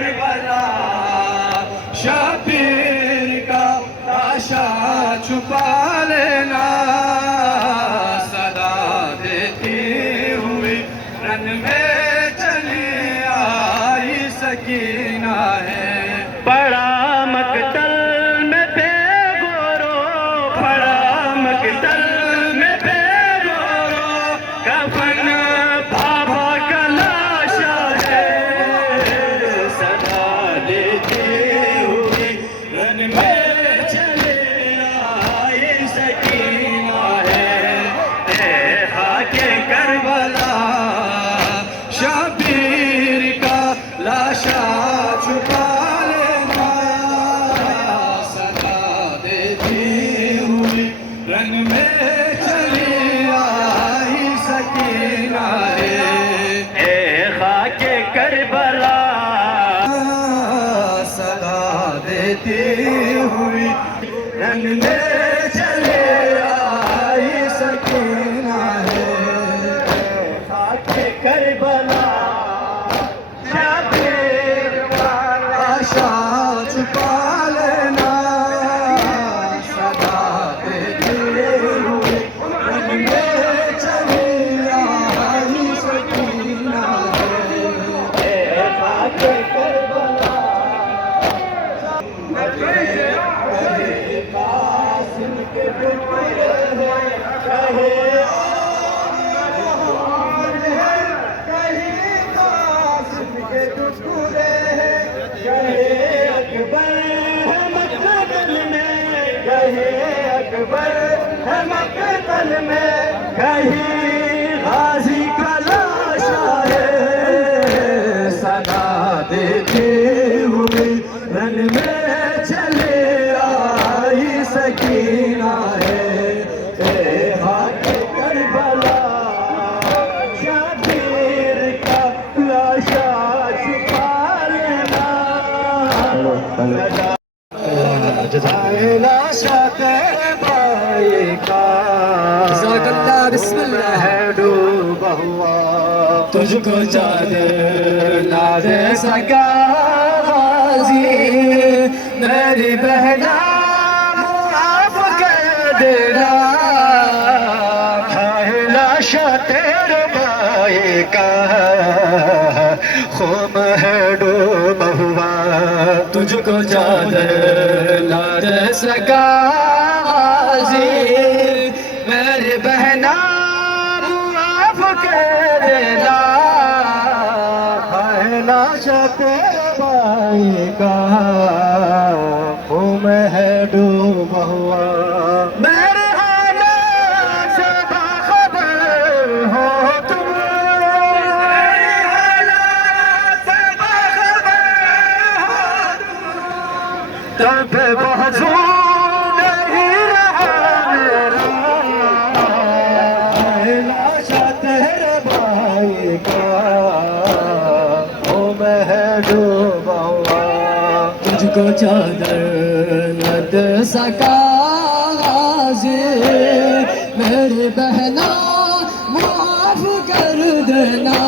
Karbala Shabir का लाशा छुपा लेना, सदा देती हुई रन में चली आई सकीना है। बड़ा मकतल में बेगोरो, बड़ा मकतल में बेगोरो, कफन बाबा का लाशा है, सदा देती हुई रन में चले आई सकीना है। ए खाके करबला शबीर का लाशा छुपा लेना, सदा देती हुई रंग में चली आई सकीना है। ए खाके करबला सदा देती हुई रंग में चले आई सकीना है। खाके करबला शबीर का आशा छुपा लेना, सदा देती हुई रंग में चली आई सकीना है। खाके करबला कासिम के टुकड़े हैं, कहीं कासिम के टुकड़े हैं, कहे अकबर है मकतल में, कहे अकबर है मकतल में, कहीं गाजी का लाशा है, सदा देती हुई रन में चले आई सकीना है। ए हाके करबला शबीर का लाशा छुपा लेना, लाशा तेरे भाई का बिस्मिल्लाह है डूबा हुआ, तुझको चादर ना दे सका गाजी, मेरी बहना माफ कर देना, है लाशा तेरे भाई का, खूम है डूबा हुआ, तुझको चादर ना दे सका गाजी, मेरी बहना माफ कर देना, है लाशा तेरे भाई का, खूम है डूबा हुआ। मेरे हालात से बाखबर हो तुम, मेरे हालात से बाखबर हो तुम, तब बाजू नहीं रहा मेरा, लाशा तेरे भाई का, खूम है डूबा हुआ, तुझको चादर न दे सका गाजी, मेरी बहना माफ कर देना,